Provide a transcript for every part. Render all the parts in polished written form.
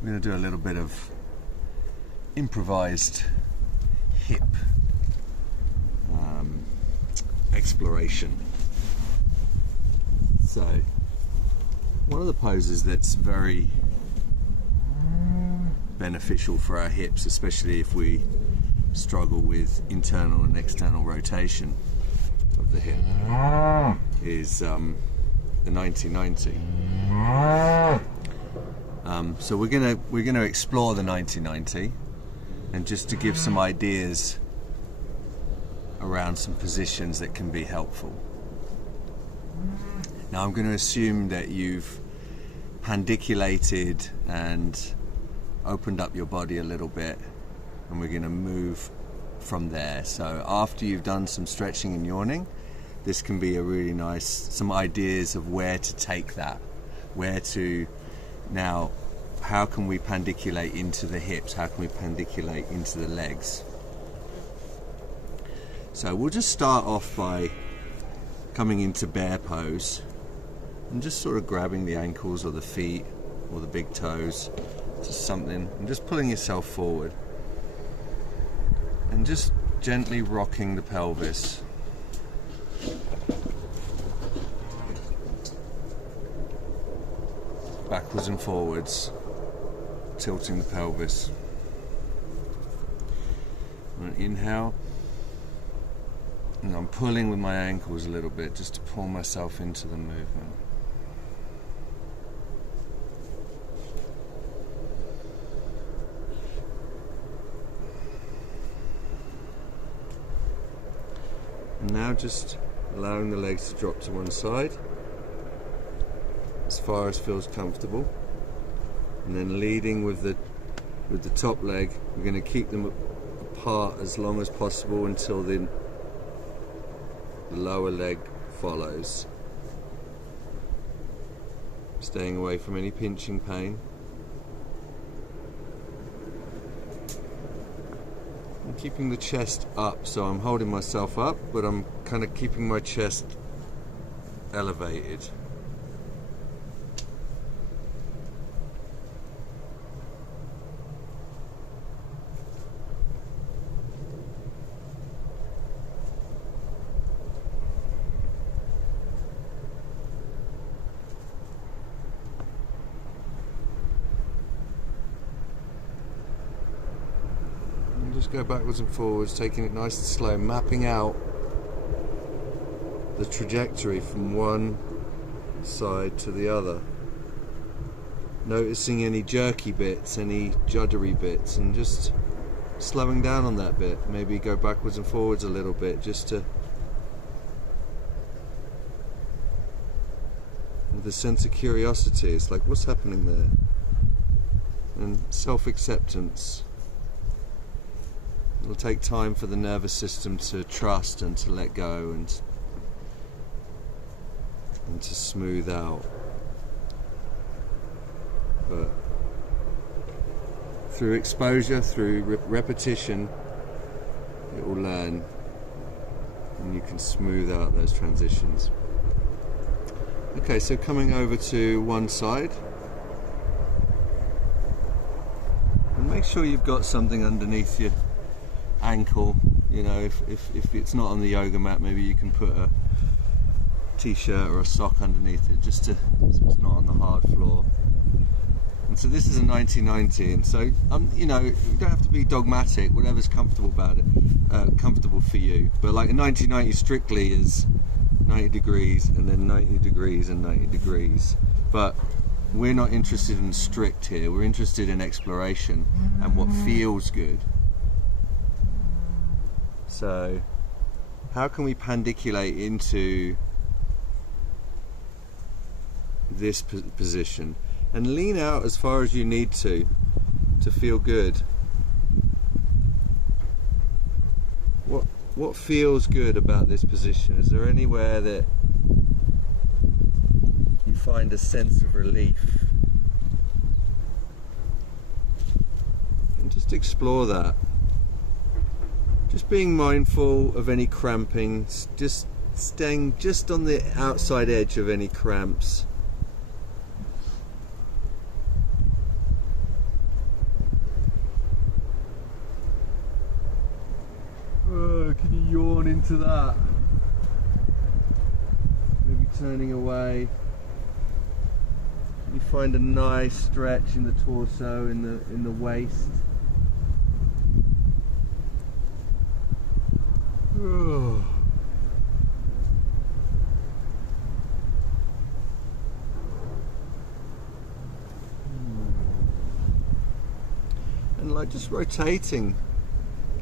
I'm going to do a little bit of improvised hip exploration. So one of the poses that's very beneficial for our hips, especially if we struggle with internal and external rotation of the hip, is the 90-90. So we're gonna explore the 90-90, and just to give some ideas around some positions that can be helpful. Now I'm going to assume that you've pandiculated and opened up your body a little bit, and we're going to move from there. So after you've done some stretching and yawning, this can be a really nice, some ideas of where to take that, now how can we pandiculate into the hips, how can we pandiculate into the legs. So we'll just start off by coming into bear pose and just sort of grabbing the ankles or the feet or the big toes, just something, and just pulling yourself forward and just gently rocking the pelvis. Backwards and forwards, tilting the pelvis. And inhale. And I'm pulling with my ankles a little bit just to pull myself into the movement. And now just allowing the legs to drop to one side as far as feels comfortable, and then leading with the top leg. We're going to keep them apart as long as possible until the lower leg follows, staying away from any pinching pain. I'm keeping the chest up, so I'm holding myself up, but I'm kind of keeping my chest elevated. Just go backwards and forwards, taking it nice and slow, mapping out the trajectory from one side to the other. Noticing any jerky bits, any juddery bits, and just slowing down on that bit. Maybe go backwards and forwards a little bit, just to, with a sense of curiosity. It's like, what's happening there? And self-acceptance. It'll take time for the nervous system to trust and to let go and to smooth out. But through exposure, through repetition, it will learn, and you can smooth out those transitions. Okay, so coming over to one side. And make sure you've got something underneath you. Ankle, you know, if it's not on the yoga mat, maybe you can put a t-shirt or a sock underneath it, just to, so it's not on the hard floor. And so this is a 90-90, and so you know, you don't have to be dogmatic, whatever's comfortable about it, comfortable for you. But like a 90-90 strictly is 90 degrees and then 90 degrees and 90 degrees. But we're not interested in strict here, we're interested in exploration and what feels good. So how can we pandiculate into this position and lean out as far as you need to feel good? What feels good about this position? Is there anywhere that you find a sense of relief? And just explore that. Just being mindful of any cramping, just staying just on the outside edge of any cramps. into that. Maybe turning away. You find a nice stretch in the torso, in the waist. Oh. And like just rotating,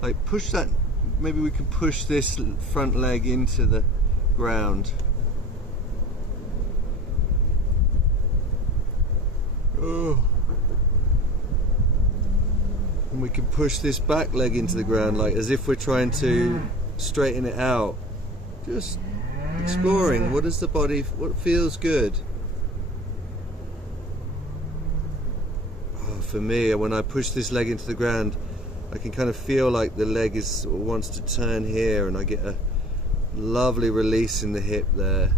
like push that, maybe we can push this front leg into the ground. Oh. And we can push this back leg into the ground, like as if we're trying to straighten it out. Just exploring, what is the body, what feels good. For me, when I push this leg into the ground, I can kind of feel like the leg wants to turn here, and I get a lovely release in the hip there.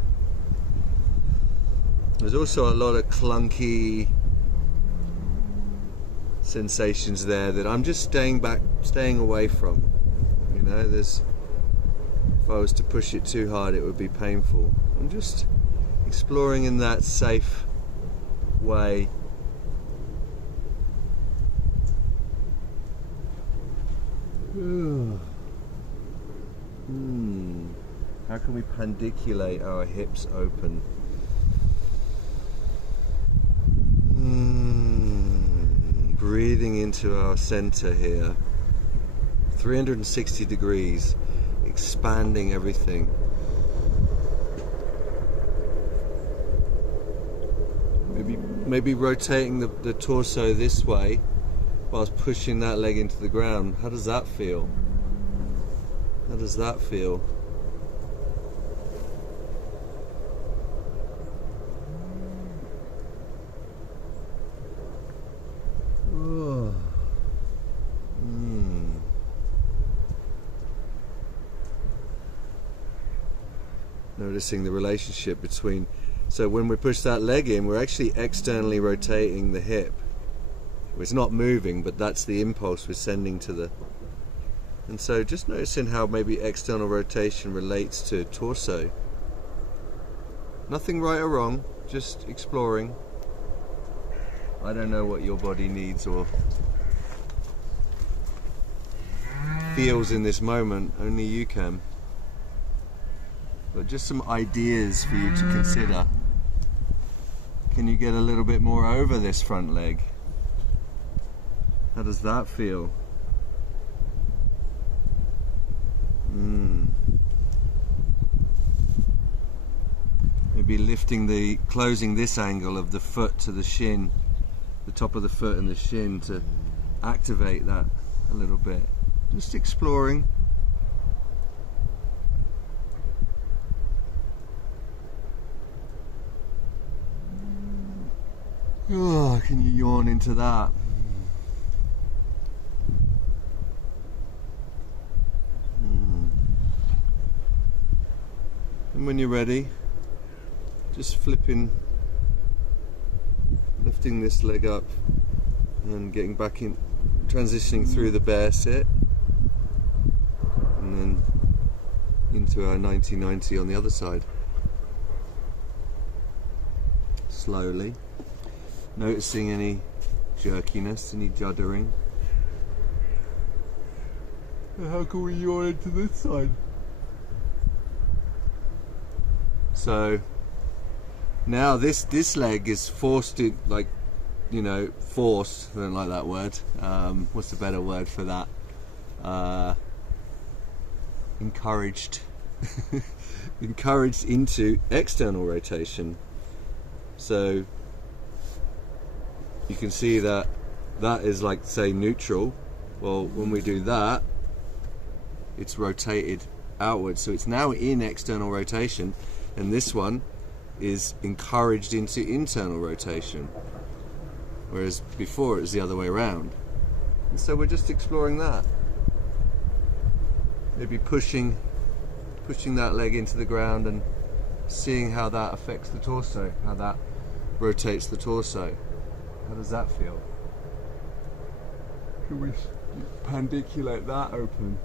There's also a lot of clunky sensations there that I'm just staying away from. You know, if I was to push it too hard, it would be painful. I'm just exploring in that safe way. How can we pandiculate our hips open? Breathing into our center here. 360 degrees, expanding everything. Maybe rotating the torso this way whilst pushing that leg into the ground. How does that feel? How does that feel? Oh. Noticing the relationship between, so when we push that leg in, we're actually externally rotating the hip. It's not moving, but that's the impulse we're sending to the... And so just noticing how maybe external rotation relates to torso. Nothing right or wrong, just exploring. I don't know what your body needs or feels in this moment, only you can. But just some ideas for you to consider. Can you get a little bit more over this front leg? How does that feel? Maybe closing this angle of the foot to the shin, the top of the foot and the shin, to activate that a little bit. Just exploring. Oh, can you yawn into that? And when you're ready, just lifting this leg up and getting back in, transitioning through the bear sit, and then into our 90-90 on the other side. Slowly, noticing any jerkiness, any juddering. And how can we yawn into this side? So now this leg is forced to, like, you know, forced, I don't like that word, what's the better word for that? Encouraged. Encouraged into external rotation. So you can see that is, like, say, neutral. Well, when we do that, it's rotated outwards, so it's now in external rotation, and this one is encouraged into internal rotation, whereas before it was the other way around. And so we're just exploring that. Maybe pushing that leg into the ground and seeing how that affects the torso, how that rotates the torso. How does that feel? Can we pandiculate that open?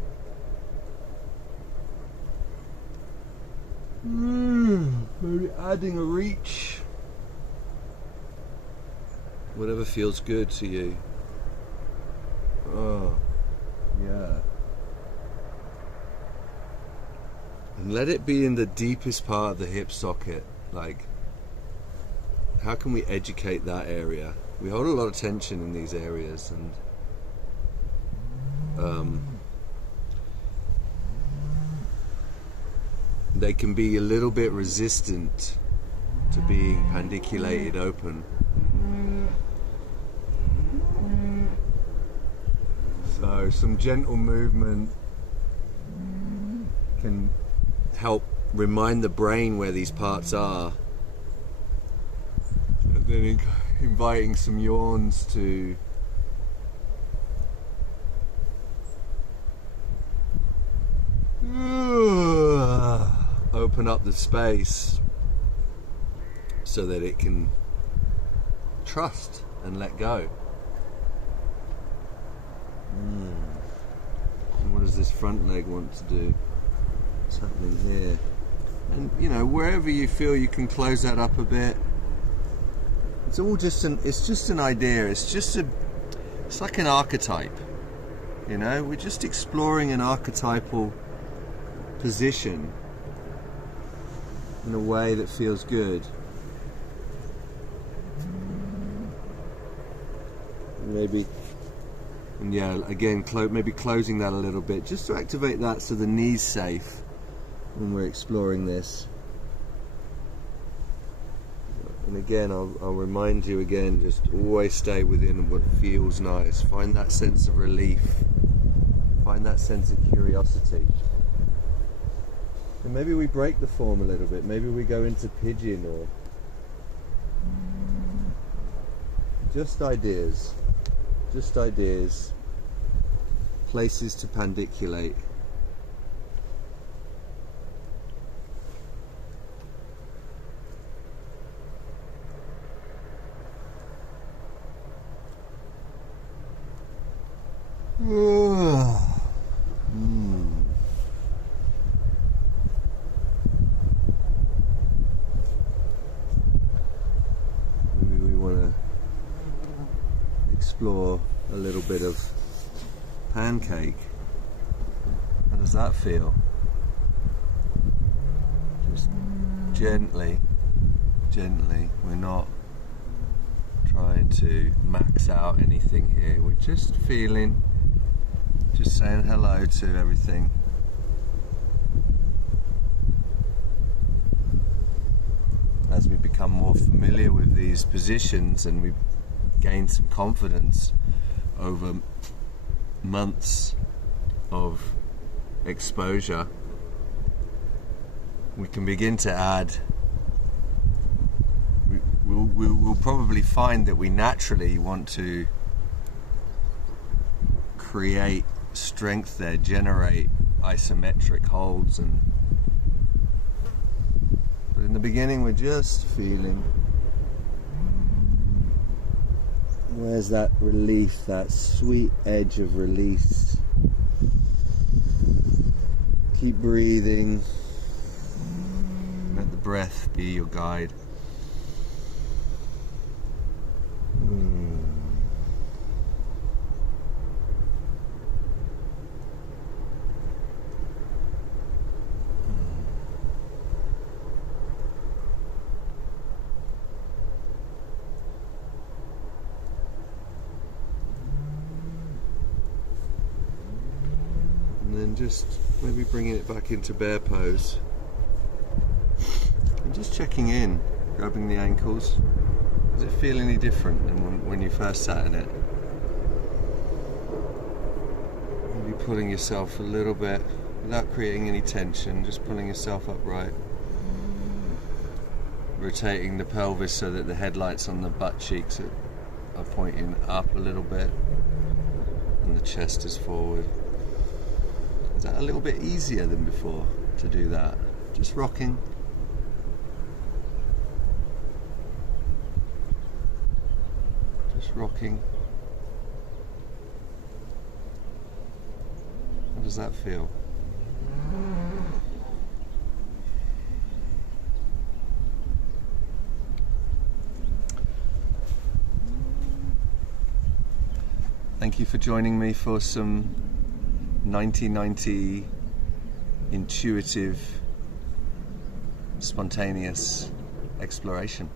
Maybe adding a reach. Whatever feels good to you. Oh, yeah. And let it be in the deepest part of the hip socket. Like, how can we educate that area? We hold a lot of tension in these areas, and they can be a little bit resistant to being pandiculated open. So some gentle movement can help remind the brain where these parts are, and then inviting some yawns to open up the space so that it can trust and let go. And what does this front leg want to do? What's happening here? And you know, wherever you feel you can close that up a bit. It's all just an idea. It's like an archetype. You know, we're just exploring an archetypal position in a way that feels good. Maybe, and yeah, again, maybe closing that a little bit, just to activate that so the knee's safe when we're exploring this. And again, I'll remind you again, just always stay within what feels nice. Find that sense of relief. Find that sense of curiosity. And maybe we break the form a little bit. Maybe we go into pigeon, or just ideas. Just ideas. Places to pandiculate. Maybe we want to explore a little bit of pancake. How does that feel? Just gently, gently. We're not trying to max out anything here. We're just feeling, just saying hello to everything. As we become more familiar with these positions and we gain some confidence over months of exposure, we can begin to add. We'll probably find that we naturally want to create strength there, generate isometric holds, but in the beginning we're just feeling. Where's that relief, that sweet edge of release? Keep breathing. Let the breath be your guide. And then just maybe bringing it back into bear pose. And just checking in, grabbing the ankles. Does it feel any different than when you first sat in it? Maybe pulling yourself a little bit without creating any tension, just pulling yourself upright. Rotating the pelvis so that the headlights on the butt cheeks are pointing up a little bit and the chest is forward. Is that a little bit easier than before to do that? Just rocking. Rocking. How does that feel? Thank you for joining me for some 1990 intuitive, spontaneous exploration.